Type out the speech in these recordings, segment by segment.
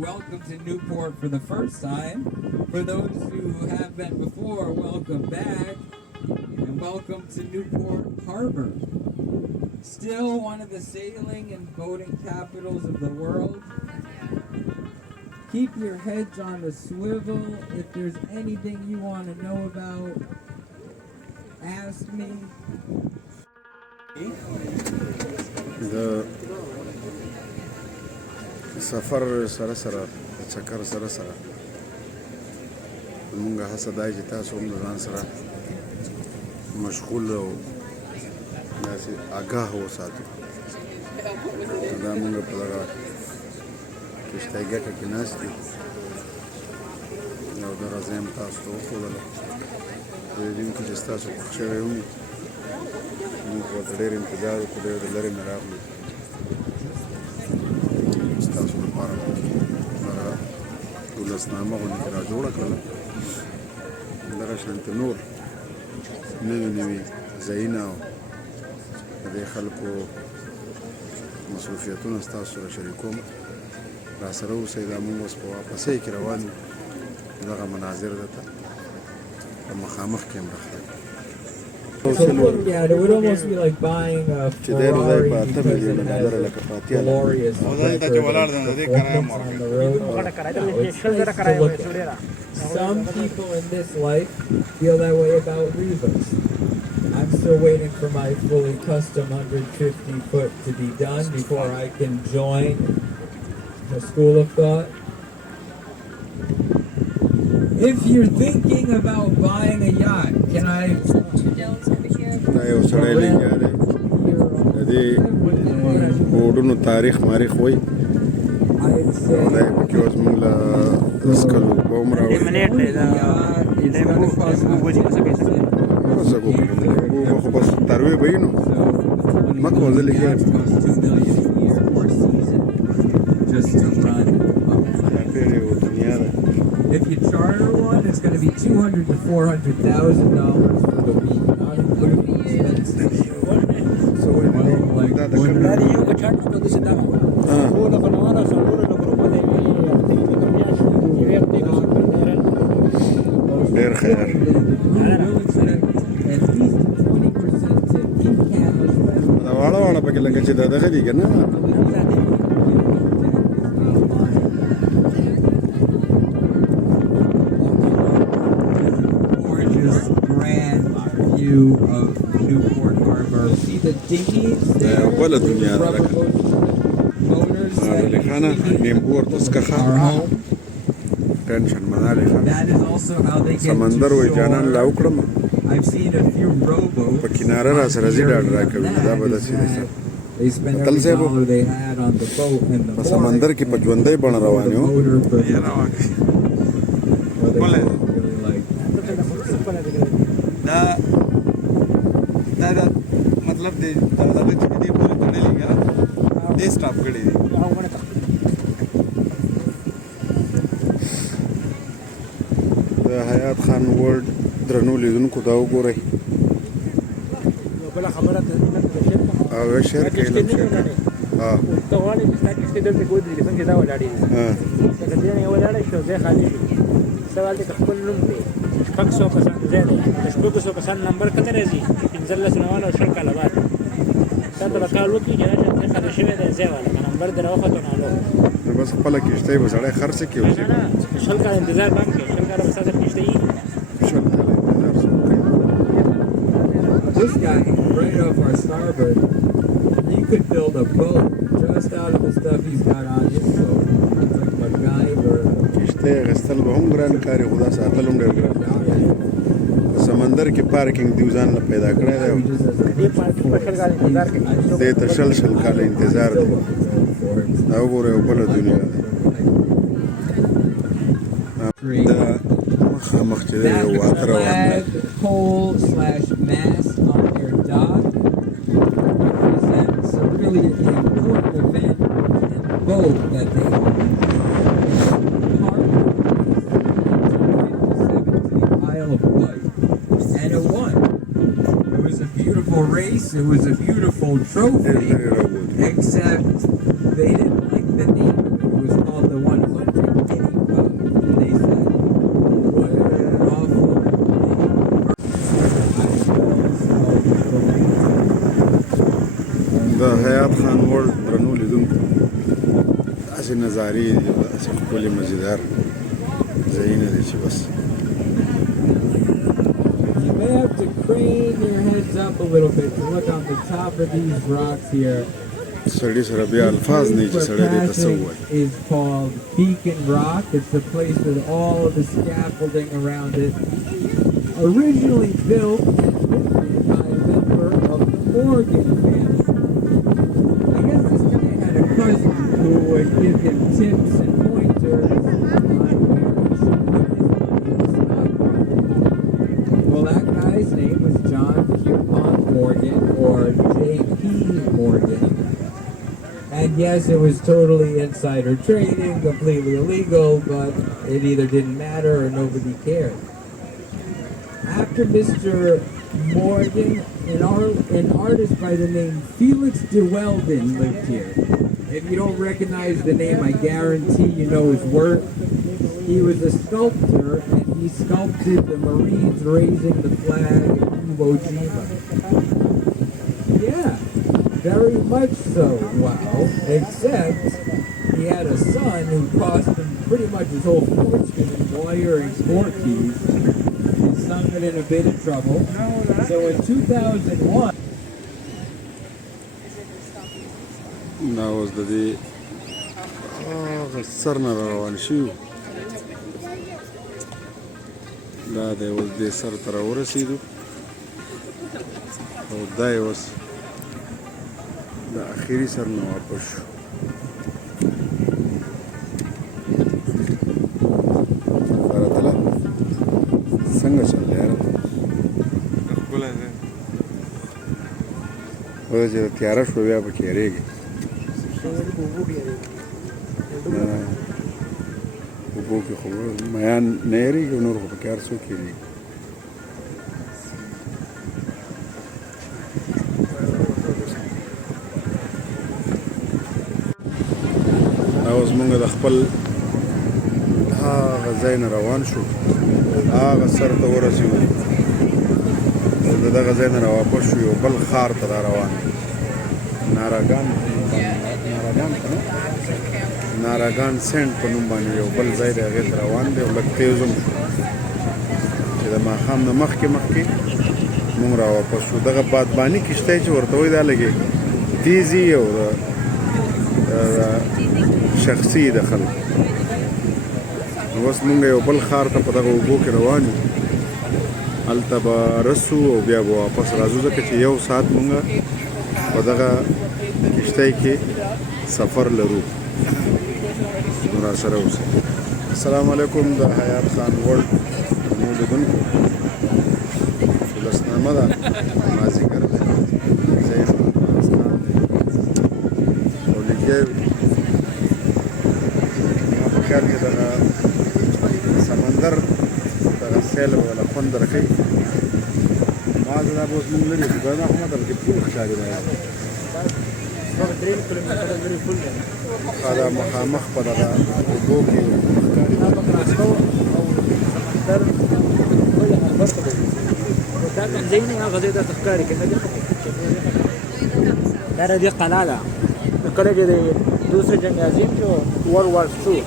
welcome to Newport for the first time. For those who have been before, welcome back. And welcome to Newport Harbor. Still one of the sailing and boating capitals of the world. Keep your heads on the swivel. If there's anything you want to know about, ask me. The سفر سره سره چکر سره سره مونږه هڅه دای چې تاسو هم ځان سره مشغول او داسې آگاه وساتو دا مونږ په دغه کښتۍ ګټه کې ناست یو او دغه ځای هم تاسو ته وښودله په دې دین کې چې ستاسو خوښ شوی وي مونږ ورته ډېر انتظار وکړو ډېر د لرې نه راغلو ستاسو لپاره دغه ولسنامه غوندې را جوړه کړله دغه شانتې نور نوي نوي ځایونه او د دې خلکو مصروفیتونه ستاسو سره شریکوم راسره اوسئ دا مونږ اوس په واپسۍ کې روان یو دغه مناظر دته په مخامخ کې هم راخلي So look at it would almost be like buying a Ferrari because it has a glorious record of performance on the road. It's nice to look at. Some people in this life feel that way about Rivas. I'm still waiting for my fully custom 150-foot to be done before I can join the school of thought. If you're thinking about buying a yacht, can I... دا یو سړی لګیا دی د دې بورډونو تاریخ ماریخ وایي او دا یې پکې اوس موږ له څکلو اوبه هم راوړي څه کوو اوبه خو بس تروې به وي نو مه کوه زه لګیا If you charter one, it's going to be $200,000 to $400,000 for the week, not including expenses. So what do you like? ډېر خیر At least 20% to keep cash. دا واړه واړه پکې لکه چې دا دغه دي که نه of Newport Harbor. See the dinghies there? ولا دنیا ده لکه علی خانه نیمبو ورته څکه ټینشن منالی خان سمندر وای جانان لا وکړم په کناره را سره زی ډاډ راکوي دا به داسې دی اتل صاحب په سمندر کې په ژوندۍ بڼه روان یو دا مطلب دی دا دغه چې دې پورې تړلې که دې سټاپ کړی دی د حیات خان ورلډ درنو لیدونکو دا وګورئ بله خبره هغه شیر کوي ته غواړې چې ستا کښتۍ دلته کې ودرېږي څنګه چې دا ولاړې دي لکه دې نه یې ولاړه شي او ځای خالي شي سوال دی که خپل نوم دی شپږ سوه کسان ځای دی د شپږو سوه کسان نمبر کته راځي پنځلس نوال او شل کاله بعد تا ته به کال وکړي چې راشه ځای خالي شوی دی ځای والا که نمبر دې راوخوت نو الو نو بس خپله کښتۍ به سړی خرڅ کړي نه شل کاله انتظار به هم کوي شل کاله به ستا سره کښتۍ وي شل کاله انتظار This guy, right off our starboard, he could build a boat just out of the stuff he's got on his boat. It's like MacGyver. کښتۍ اخیستل به هم ګران کار یې خو دا ساتل هم ډېر ګران په سمندر کې پارکینګ دې ځان له پیدا کړی دی دې ته شل کاله انتظار دی دا وګورئ یو بله دنیا ده دا مخامخ چې دی یو واټ روان دی pole/mast on their dock represents a really important event and boat that they and it won. It was a beautiful race. It was a beautiful trophy. Except they didn't like the name. It was called the 100. نظارې دي داسې ښکلي مزیدار ځایونه دي چې بس You may have to crane your heads up a little bit to look on the top of these rocks here. سړي سره بیا الفاظ نه چې سړی دې ته څه ووایي is called Beacon Rock. It's the place with all of the scaffolding around it. Originally built by a member of the Morgan family. I guess this guy had a cousin who would give him tips and pointers on where he should put his money in the stock market. Well, that guy's name was John Pierpont Morgan, or J.P. Morgan. And yes, it was totally insider trading, completely illegal, but it either didn't matter or nobody cared. After Mr. Morgan, an artist by the name Felix de Weldon lived here. If you don't recognize the name, I guarantee you know his work. He was a sculptor, and he sculpted the Marines raising the flag of Iwo Jima. Yeah. Very much so, wow. Except he had a son who cost him pretty much his whole fortune in wiring court keys. His son got in a bit of trouble. So in 2001... دا اوس د دې هغه سر نه روان شوي دا دی اوس دې سر ته راورسېدو او دا یې اوس د اخري سر نه واپس شو وقار اتله څنګه چل دی یاره ښکلی دی اوس چې تیاره شوه بیا پکې هېرېږي اوبو کې خو میان نه هېرېږي نور خو پکې هر څوک هېرېږي اوس مونږ د خپل هغه ځای نه روان شو هغه سر ته ورسېدو د دغه ځای نه راواپس شو یو بل ښار ته را روان ناراګان سینټ په نوم باندې یو بل ځای دی هغې ته روان دی او لږ تیز هم شو چې د ماښام نه مخکې مونږ راواپس شو دغه بادباني کښتۍ چې ورته وایي دا لږې تیزي او شخصي د خلکو اوس مونږ یو بل ښار ته په دغه اوبو کې روان یو هلته به رسو او بیا به واپس راځو ځکه چې یو ساعت مونږ په دغه کښتۍ کې سفر لرو نو راسره اوسئ السلام علیکم د حیات خان ورلډ زموږ لیدونکو ولسنامه ده مازدیګر دی ځای افغانستان دی او لیکلی ما په خیال کې دغه سمندر دغه سیل ولا خوند راکوي ما زه دا به اوس مونږ لرې شو دا خو ما ته پکې ټول ښکاري دا دا مخامخ په دغه اوبو کې ښکاري دا کوم ځای نه هغه ځای درته ښکاري که نه دا د دې قلعه ده کله چې د دوسرے جنګ عظیم چې ورلډ وار 2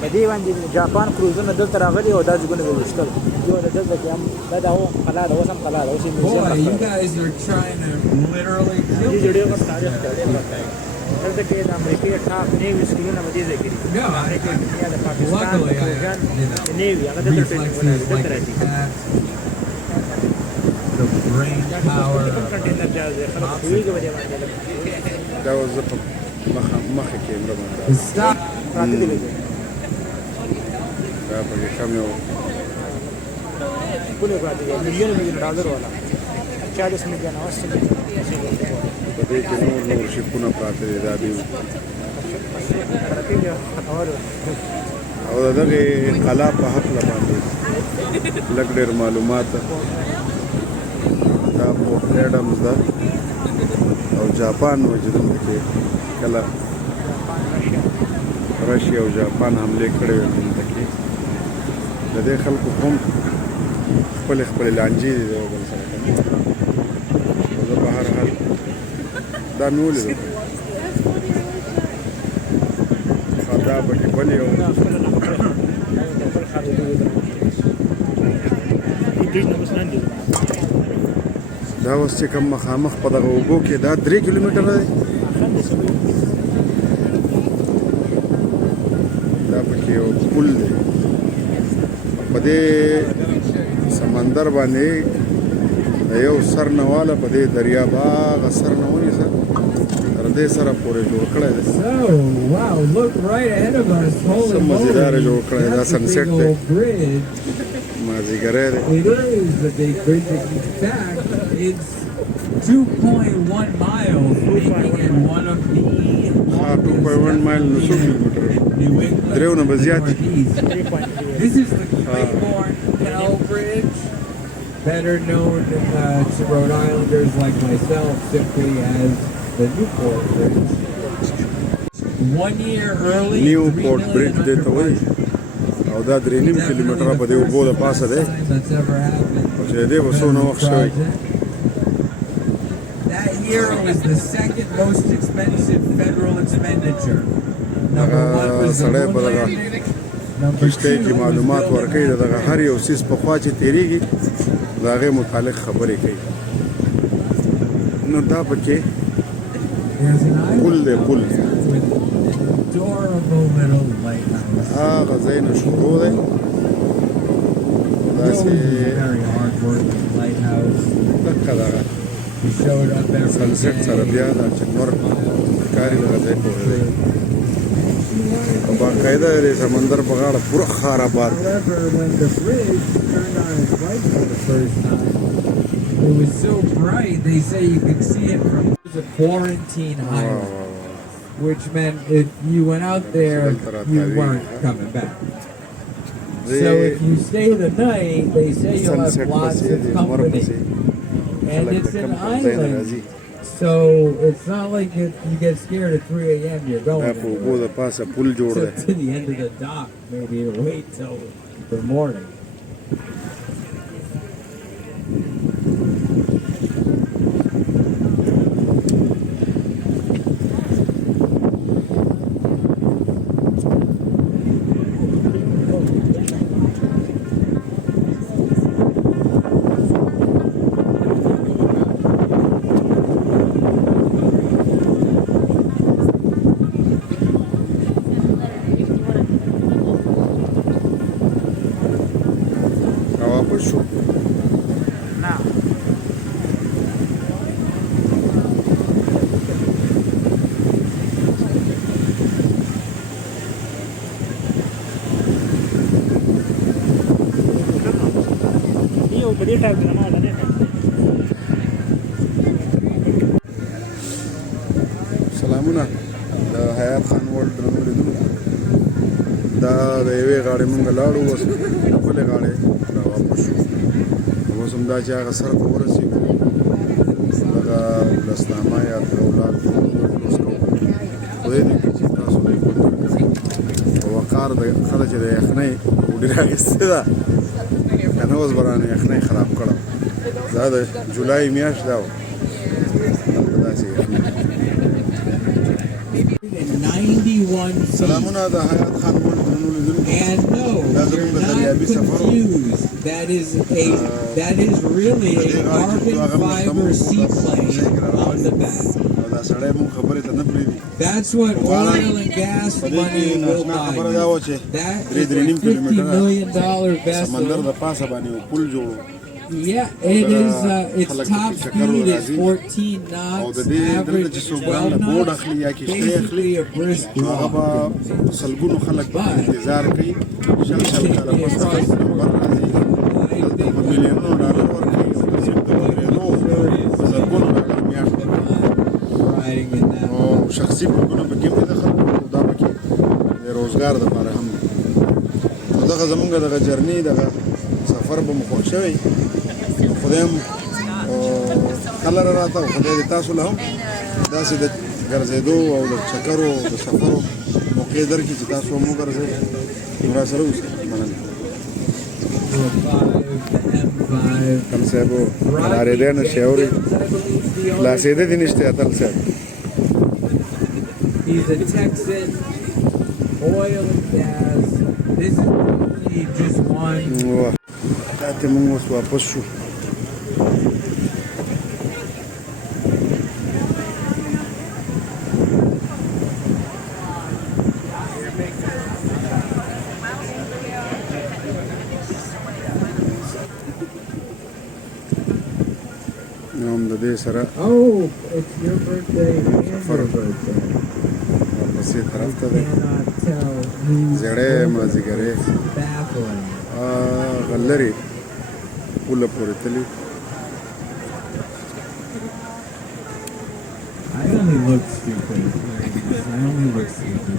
په دې باندې جاپان کروزونه دلته راغلي او دا ځایونه به ویشتل یو د دلته کې هم دا د هغو قلعه ده اوس هم قلعه ده اوس یې Boy, you guys are trying to literally kill دې me. ډېر وخت تاریخ دی دلته کې د امریکې ټاپ نیوي سکولونه په دې ځای کې دي امریکا یا د پاکستان پروژان د نیوي هغه دلته ټریننګونه دي دلته راځي The brain power. کنټینر جاز دی خلک پوهېږي په دې باندې دا اوس زه په مخه کې مرم Stop. پراته دي دا پکې کم یو کونه پراته دي ملیون ډالر والا 40 میلیون اوس په دې کې نور شیپونه پراته دي دا دي او د دغې قلعه په هکله باندې لږ ډېر معلومات دا پورټ ایډمز ده او جاپان و چې دلته کې کله رشیا او جاپان حملې کړې وې دلته کې د دې خلکو هم خپلې لانجې دي د یو بل سره که نه زه په هر حال دا مې ولیدل دا پکې بل یو دا اوس چې کوم مخامخ په دغه اوبو کې دا 3 کیلومتره دی دا پکې یو پل دی په دې سمندر باندې یو سر نه واله په دې دریاب هغه سر نه ونیسه تر دې سره پورې جوړ کړی دی څه مزېدار یې جوړ کړی دا سنسیټ دی مازدیګری دی 2.1 miles, making it one of the 2.1 mile نو څو کیلومتره درېو نه به زیات This is the Claiborne Canal Bridge, better known to Rhode Islanders like myself simply as the Newport Bridge. 1 year early, Newport Bridge دی ته وایي او دا 3.5 کیلومتره په دې اوبو د پاسه دی او چې دې به څونه وخت شوی That year was the second most expensive federal expenditure. Number 1 was the moon landing. کشته کې معلومات ورکوي دغه هر یو سیس په خوا چې تیریږي د هغې متعلق خبرې کوي نو دا پکې پل دی پل هغه ځای نه شروع دی داسې دقه دغه سنسیټ سره بیا دا چې نور ښکاري دغه ځای پورې دی باقاعده د سمندر په غاړه پوره ښار آباد It was so bright, they say you could see it from the quarantine highway, which meant if you went out there, you weren't coming back. So if you stay the night, they say you'll have lots of company. And it's an island. So it's not like if you get scared at 3 a.m. you're going to the end of the dock, maybe to wait till the morning. سلامونه د حیات خان ورلډ درنو لیدونکو دا د یوې غاړې مونږ لاړو اوس بلې غاړې را واپس شو اوس هم دا چې هغه سر ته ورسېږو دغه ولسنامه یا اولاد اوس کوو خدای دې کړي چې تاسو له یې په وقار د ښځه چې د یخنۍ ډېره اخیستې ده که نه اوس به رانه یخنۍ خراب کړه دا د جولای میاشت دا وه دلته داسې یخنۍ سلامونه د حیات خان ورلډ درنو لیدونکو دا زموږ د دریابي سفر و That is really a carbon fiber seaplane on the back. دا سړی مونږ خبرې ته نه پرېږدي That's what oil and gas money will buy. That is a $50 million vessel. سمندر د پاسه باندې یو پل جوړو Yeah, it is. Its top speed is 14 knots, average 12 knots. Basically a brisk walk. سلګونو خلک انتظار کوي شل کاله پس په میلیونونو ډالر ورکوي زرګونو ډالر میاشت او شخصي بانکونه پکې هم د خلکو دا پکې د روزګار دپاره هم نو دغه زمونږ دغه جرني دغه سفر به مو خوښ شوی خدای هم کله راته خدای دې تاسو له هم داسې د ګرځېدو او د چکرو د سفرو موقع درکړي چې تاسو هم وګرځئ را سره اوسئ مننه کم صاحب نارېدی نه شي اوري خلاصېده دې نشته اتل صاحب He's a Texan oil and gas. This is only just one. ته موږ اوس واپس شو نوم د دې سره Oh, it's your birthday and your birthday. واپسې طرف ته دی Cannot tell who's زړې مازدیګرې baffling. غلرې پوله پورې تلي I only look stupid. I only look stupid.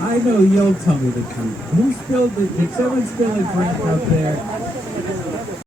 I know you'll tell me the truth. Who spilled the? Did someone spill a drink out there?